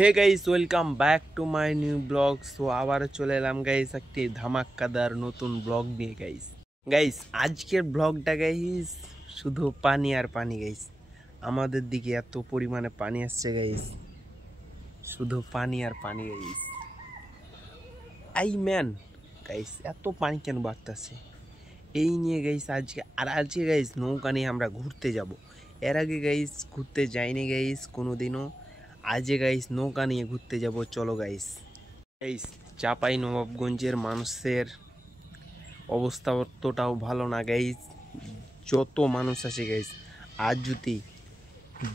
Hey guys, welcome back to my new blog. So আবার চলে এলাম গাইস একটি ধামাক্কাদার নতুন ব্লগ নিয়ে। গাইস আজকের ব্লগটা গাইস শুধু পানি আর পানি। গাইস আমাদের দিকে এত পরিমাণে পানি আসছে গাইস, শুধু পানি আর পানি গাইস। গাইস এত পানি কেন বাড়তেছে এই নিয়ে গাইস আজকে গাইস নৌকা নিয়ে আমরা ঘুরতে যাব। এর আগে গাইস ঘুরতে যাইনি গাইস কোনোদিনও, আজকে গাইস নৌকা নিয়ে ঘুরতে যাব। চলো গাইস। চাঁপাইনবাবগঞ্জের মানুষের অবস্থা অতটাও ভালো না গাইস। যত মানুষ আছে গাইস, আজ যদি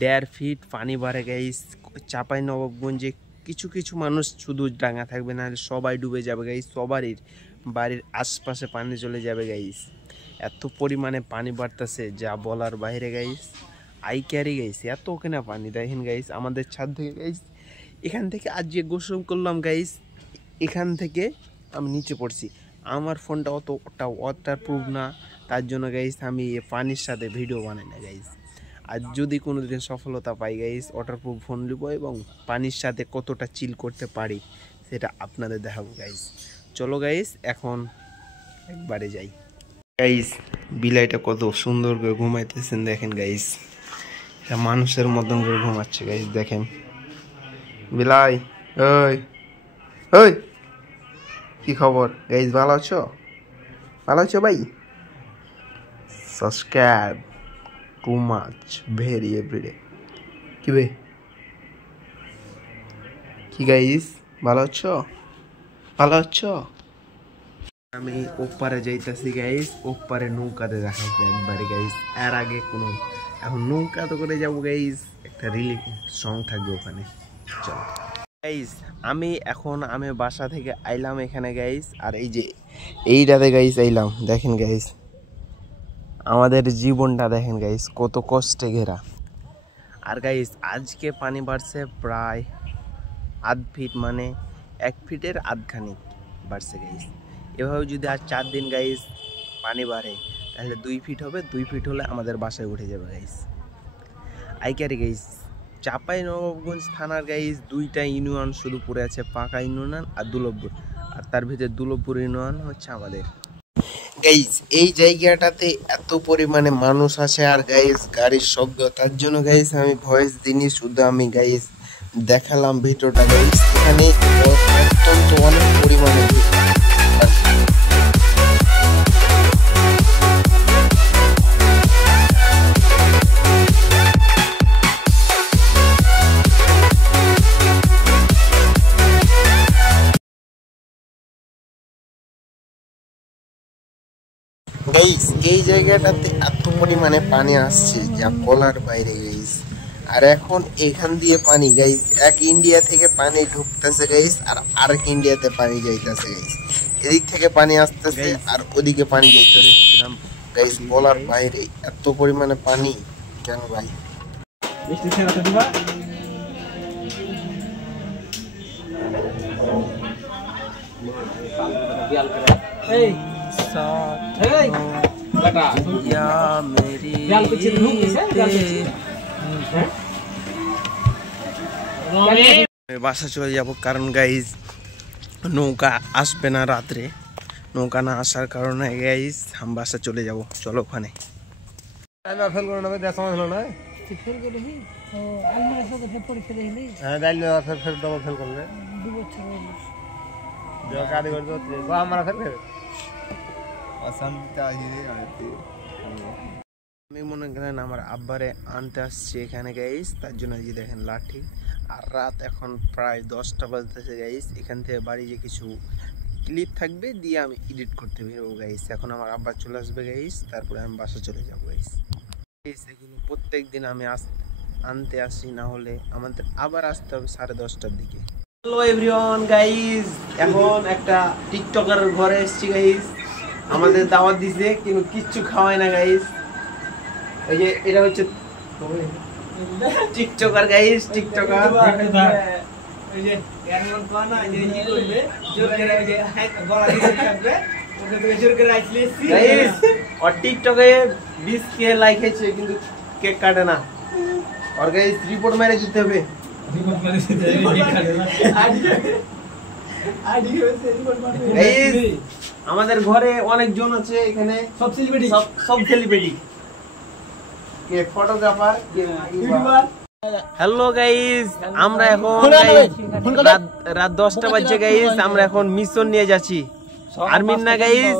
1.5 ফিট পানি বাড়ে গাইস, চাঁপাইনবাবগঞ্জে কিছু কিছু মানুষ শুধু ডাঙা থাকবে, না সবাই ডুবে যাবে গাইস। সবারই বাড়ির আশপাশে পানি চলে যাবে গাইস। এত পরিমাণে পানি বাড়তেছে যা বলার বাইরে গাইস। আই ক্যারি গাইস এত কেনা পানি দেখেন গাইস আমাদের ছাদ থেকে গাইস। এখান থেকে আজকে গোসল করলাম গাইস, এখান থেকে আমি নিচে পড়ছি। আমার ফোনটা অতটা ওয়াটার প্রুফ না, তার জন্য গাইস আমি পানির সাথে ভিডিও বানাই না গাইস। আর যদি কোনো দিন সফলতা পাই গাইস, ওয়াটার প্রুফ ফোন নিব এবং পানির সাথে কতটা চিল করতে পারি সেটা আপনাদের দেখাবো গাইস। চলো গাইস এখন একবারে যাই। গাইস বিলাইটা কত সুন্দর করে ঘুমাইতেছেন দেখেন গাইস, মানুষের মতন করে ঘুমাচ্ছে গাইস। দেখেন বিলাই, ওই ওই কি খবর গাইস? ভালো আছো? ভালো আছো ভাই? Subscribe to much very everyday. কি বে কি গাইস, ভালো আছো? ভালো আছো? আমি ওপারে যাইতেছি গাইস, ওপারে নৌকাতে দেখা হবে একবারে গাইস। এর আগে কোনো এখন নৌকা তো করে যাবো গাইস, একটা রিলিফ সং থাকবে ওখানে। চলো গাইস আমি বাসা থেকে আইলাম এখানে গাইস, আর এই যে এইটাতে গাইস আইলাম। দেখেন গাইস আমাদের জীবনটা দেখেন গাইস কত কষ্টে ঘেরা। আর গাইস আজকে পানি বাড়ছে প্রায় 1/2 ফিট, মানে 1 ফিটের আধখানি বাড়ছে গাইস। এভাবে যদি আর 4 দিন গাইস পানি বাড়ে তাহলে 2 ফিট হবে। 2 ফিট হলে আমাদের বাসায় উঠে যাবে গাইস। আইকারি গাইস চাঁপাইনবাবগঞ্জ থানার গাইস 2টা ইউনিয়ন শুধু পড়ে আছে, পাকা ইউনিয়ন আর দুলভপুর। আর তার ভিতরে দুলভপুর ইউনিয়ন হচ্ছে আমাদের গাইস। এই জায়গাটাতে এত পরিমাণে মানুষ আছে আর গাইস গাড়ির শব্দ, তার জন্য গাইস আমি ভয়েস দিইনি, শুধু আমি গাইস দেখালাম ভিডিওটা গাইস। এখানে অত্যন্ত অনেক পরিমাণে গাইস। এই জায়গাটাতে এত পরিমাণে পানি আসছে যা বলার বাইরে গাইস। আর এখন এখান দিয়ে পানি গাইস, এক ইন্ডিয়া থেকে পানি ঢুকতেছে গাইস, আর আরেক ইন্ডিয়াতে পানি যাইতেছে গাইস। এদিক থেকে পানি আসতেছে আর ওদিকে পানি যাইতেছে গাইস, বলার বাইরে এত পরিমাণে পানি কেন ভাই। বাসা চলে যাব, কারণ গাইস নৌকা আসবে না রাত্রে। নৌকা না আসার কারণে গাইস আমি বাসা চলে যাব। চলো ওখানে আমি মনে করেন আমার আব্বারে আনতে আসছি এখানে গাইস, তার জন্য এই যে দেখেন লাঠি। আর রাত এখন প্রায় 10টা বাজতেছে গাইস। এখান থেকে বাড়ি যে কিছু ক্লিপ থাকবে দিয়ে আমি এডিট করতে বেরোবো গাইস। এখন আমার আব্বা চলে আসবে গাইস, তারপরে আমি বাসা চলে যাবো গাইস। এগুলো প্রত্যেক দিন আমি আনতে আসি, না হলে আমাদের আবার আসতে হবে 10:30টার দিকে। হ্যালো এভরিওয়ান গাইস, এখন একটা টিকটকার ঘরে এসেছি গাইস। আমাদের দাওয়াত দিছে কিন্তু কিচ্ছু খাওয়ায় না গাইস। এই যে এটা হচ্ছে টিকটকার গাইস, টিকটকার এই যে এমন কোনা এই যে করবে জোর করে এই যে গলা দিয়ে থাকবে ওকে তো জোর করে আইছি গাইস। আর টিকটকে 20K লাইক হয়েছে কিন্তু কেক কাটে না। और गाइस रिपोर्ट मेरे जीते हुए আমাদের ঘরে অনেকজন আছে এখানে, সব সেলিব্রিটি, কে ফটোগ্রাফার, কে ইউটিউবার। হ্যালো গাইস, আমরা এখন রাত 10টা বাজে গাইস, আমরা এখন মিশন নিয়ে যাচ্ছি। আর্মিন না গাইস,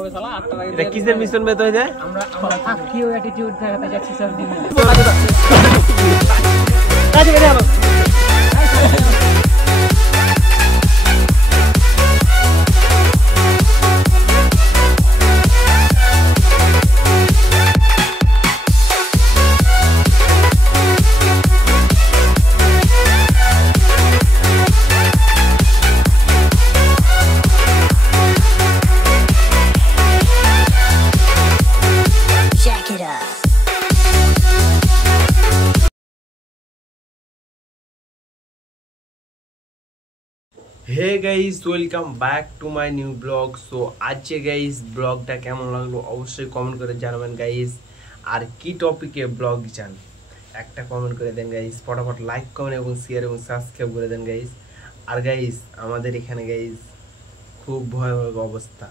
এটা কিসের মিশন বের হইছে? আমরা ফাকিও অ্যাটিটিউড দেখাতে যাচ্ছি সব দিন। কাজে বের হও। Hey guys, welcome back to my new blog. So আজকে গাইস ব্লগটা কেমন লাগলো অবশ্যই কমেন্ট করে জানাবেন গাইস। আর কি টপিকে ব্লগ চান একটা কমেন্ট করে দেন গাইস, ফটাফট লাইক কমেন্ট এবং শেয়ার এবং সাবস্ক্রাইব করে দেন গাইস। আর গাইস আমাদের এখানে গাইস খুব ভয়াবহ অবস্থা,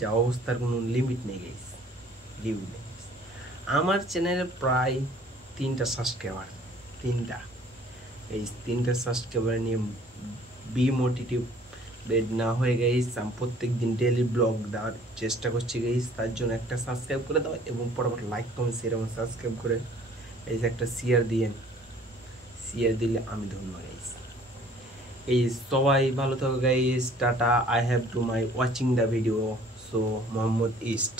যা অবস্থার কোনো লিমিট নেই গাইস, লিমিট নেই। আমার চ্যানেলে প্রায় 3টা সাবস্ক্রাইবার, 3টা এই 3টা সাবস্ক্রাইবার নিয়ে ডিমোটিভেট না হয়ে গাইস আমি প্রত্যেক দিন ডেইলি ব্লগ দেওয়ার চেষ্টা করছি গাইস। তার জন্য একটা সাবস্ক্রাইব করে দাও এবং পরপর লাইক কমেন্ট শেয়ার এবং সাবস্ক্রাইব করে এই যে একটা শেয়ার দিলে আমি ধন্য গাইস। এই সবাই ভালো থাকো guys, tata. I have to my watching the video. So Mohammad east.